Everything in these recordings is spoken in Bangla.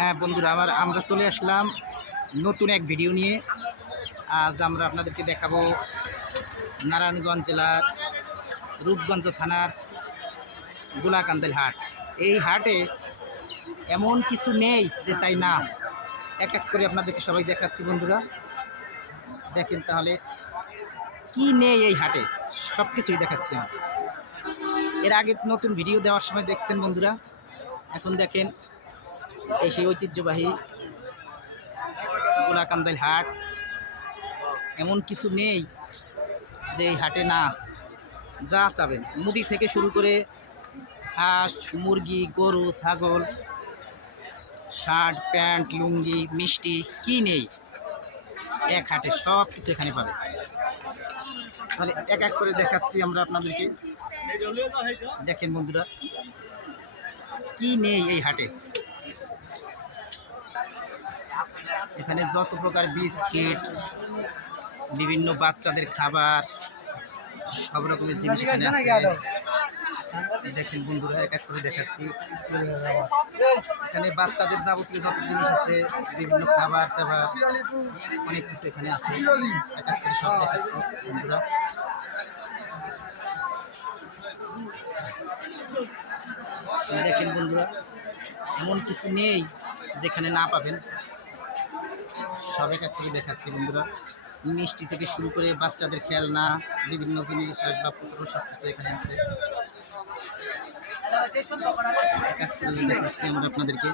হ্যাঁ বন্ধুরা, আমরা চলে আসলাম নতুন এক ভিডিও নিয়ে। আজ আমরা আপনাদেরকে দেখাবো নারায়ণগঞ্জ জেলার রূপগঞ্জ থানার গোলাকান্দাল হাট। এই হাটে এমন কিছু নেই যে তাই না আছে। এক এক করে আপনাদেরকে সবাই দেখাচ্ছি বন্ধুরা, দেখেন তাহলে কি নেই এই হাটে, সব কিছুই দেখাচ্ছি আমি। এর আগে নতুন ভিডিও দেওয়ার সময় দেখছেন বন্ধুরা, এখন দেখেন এই সেই ঐতিহ্যবাহী গোলাকান্দাল হাট। এমন কিছু নেই যে এই হাটে না আছে। যা চাবেন, মুদি থেকে শুরু করে হাঁস, মুরগি, গরু, ছাগল, শার্ট, প্যান্ট, লুঙ্গি, মিষ্টি, কি নেই এক হাটে, সব কিছু এখানে পাবে। তাহলে এক এক করে দেখাচ্ছি আমরা আপনাদেরকে, দেখেন বন্ধুরা কি নেই এই হাটে। এখানে যত প্রকার বিস্কিট, বিভিন্ন বাচ্চাদের খাবার, সব রকমের জিনিস এখানে আছে। দেখেন বন্ধুরা এক এক করে দেখাচ্ছি। এখানে বাচ্চাদের যাবতীয় যত জিনিস আছে, বিভিন্ন খাবার দাবার, অনেক কিছু এখানে আছে। এক এক করে সব দেখাচ্ছি বন্ধুরা। দেখেন বন্ধুরা এমন কিছু নেই যেখানে না পাবেন, সব এক এক করে দেখাচ্ছি বন্ধুরা। মিষ্টি থেকে শুরু করে বাচ্চাদের খেলনা, বিভিন্ন জিনিস, আসবাবপত্র, সব কিছু এখানে আছে। দেখাচ্ছি আমরা আপনাদেরকে।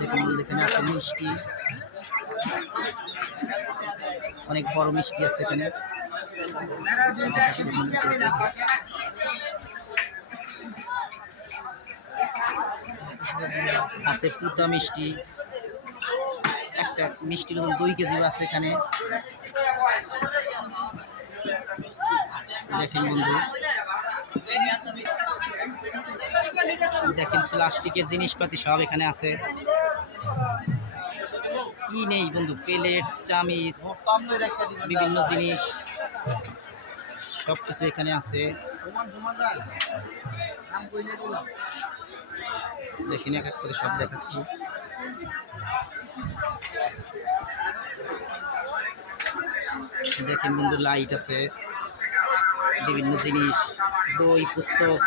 দেখুন এখানে আছে মিষ্টি, অনেক বড় মিষ্টি আছে এখানে। আছে পুতা মিষ্টি, একটা মিষ্টির ওজন 2 কেজি আছে এখানে। দেখেন বন্ধু, দেখেন প্লাস্টিকের জিনিসপাতি সব এখানে আছে। কি নেই বন্ধু, প্লেট, চামিচ, বিভিন্ন জিনিস, সব কিছু এখানে আছে। দেখেন এক এক করে সব দেখাচ্ছি। দেখেন বন্ধু লাইট আছে, বিভিন্ন জিনিস, বই, পুস্তক।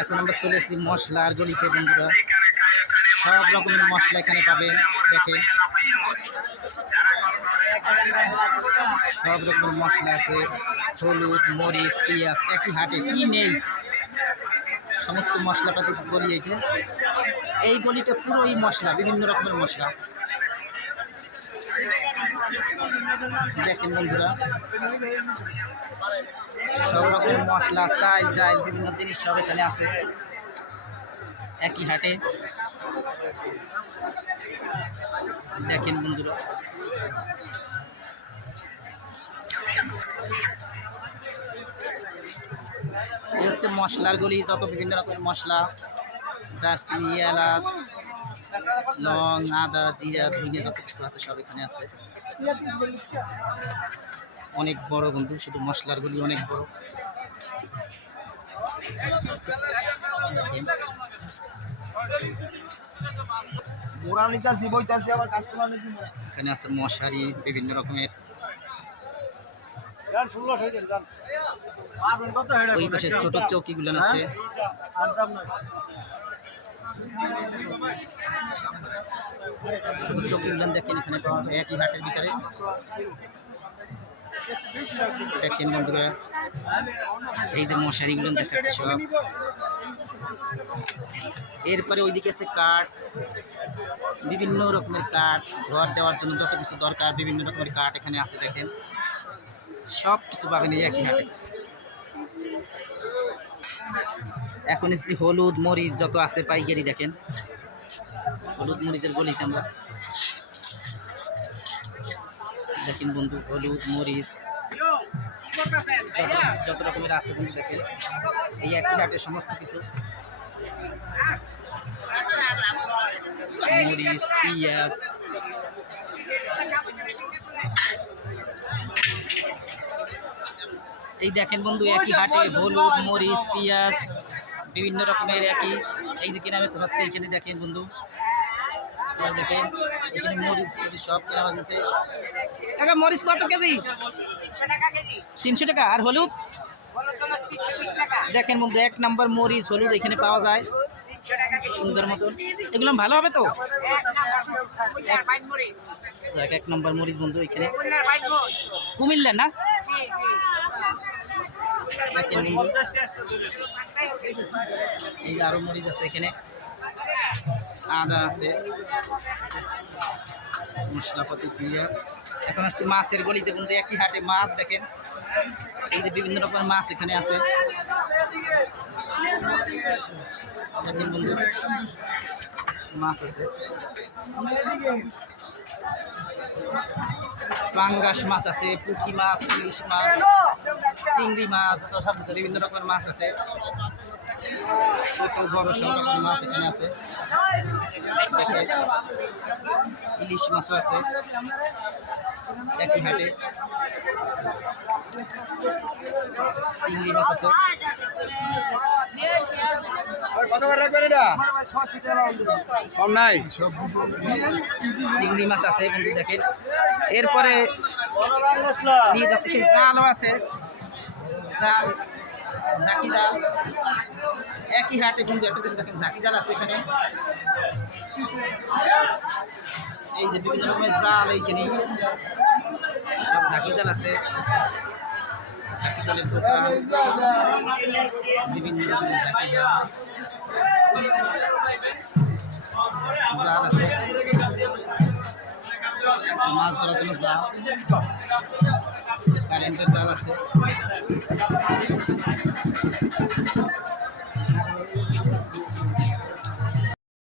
এখন আমরা চলে এসেছি মশলার গলিতে বন্ধুরা। সব রকমের মশলা এখানে পাবেন। দেখেন সব রকমের মশলা আছে, হলুদ, মরিচ, পেঁয়াজ। একই হাটে কি নেই, সমস্ত মশলাপাতি গলি এইটা। এই গলিটা পুরোই মশলা, বিভিন্ন রকমের মশলা। দেখেন বন্ধুরা সব রকমের মশলা, চাল ডাল, বিভিন্ন জিনিস সব এখানে আছে একই হাটে। দেখেন বন্ধুরা এই হচ্ছে মশলার গলি। যত বিভিন্ন রকমের মশলা, দারচিনি, এলাচ, লং, আদা, জিরা, ধনিয়া, যত কিছু আছে সব এখানে আছে। অনেক বড় বন্ধু, শুধু মশলার গলি অনেক বড়। এখানে আছে মশারি, বিভিন্ন রকমের। ওই পাশে ছোট চৌকিগুলো আছে। ছোট চৌকিগুলো দেখেন এখানে পাওয়া যায় একই হাটের ভিতরে। দেখেন বন্ধুরা এই যে মশারিগুলো দেখাচ্ছে সব। এরপরে ওইদিকে আছে কাঠ, বিভিন্ন রকমের কাঠ, ঘর দেওয়ার জন্য যত কিছু দরকার বিভিন্ন রকমের কাঠ এখানে আছে। দেখেন সব কিছু পাবেন এই একই হাটে। এখন এসেছি হলুদ, মরিচ যত আছে পাইকারি। দেখেন হলুদ মরিচের গলিতে আমরা। দেখেন বন্ধু হলুদ, মরিচ যত রকমের আছে বন্ধু। দেখেন এই একই হাটে সমস্ত কিছু, মরিচ, পেঁয়াজ। এই দেখেন বন্ধু একই হাটে হলুদ মরিচ পেঁয়াজ বিভিন্ন রকমের একই এই যে কেনা বেচা হচ্ছে এখানে দেখেন বন্ধু আর দেখেন এখানে মরিচ টরিচ সব কেনা হচ্ছে। কাকা মরিচ কত কেজি? 300 টাকা। আর হলুদ দেখেন বন্ধু 1 নম্বর মরিচ হলুদ এখানে পাওয়া যায় সুন্দর মতন। এগুলো ভালো হবে তো? 1 নম্বর মরিচ বন্ধু এখানে কুমিল্লা না? দেখেন বন্ধু এই যে আরো মরিচ আছে এখানে, আদা আছে, মশলাপাতি পেঁয়াজ। এখন আসছে মাছের গলিতে বন্ধু একই হাটে মাছ দেখেন এই যে বিভিন্ন রকমের মাছ এখানে আছে দেখেন বন্ধু মাছ আছে পাঙ্গাস মাছ আছে, পুঁটি মাছ, ইলিশ মাছ, চিংড়ি মাছ, বিভিন্ন রকমের মাছ আছে, ছোট বড় সব রকমের মাছ এখানে আছে দেখেন ইলিশ মাছও আছে একই হাটে, চিংড়ি মাছ আছে। কম নাই চিংড়ি মাছ আছে বন্ধু দেখেন। এরপরে নিয়ে যাচ্ছে সেই জালও আছে, জাল ঝাঁকি জাল একই হাটে বন্ধু এত কিছু দেখেন ঝাঁকি জাল আছে এখানে। এই যে বিভিন্ন রকমের জাল এইখানে সব ঝাঁকি জাল আছে, ঝাঁকি জালের দোকান বিভিন্ন রকমের ঝাঁকি জাল জাল আছে, মাছ ধরার জন্য জাল, কারেন্টের জাল আছে।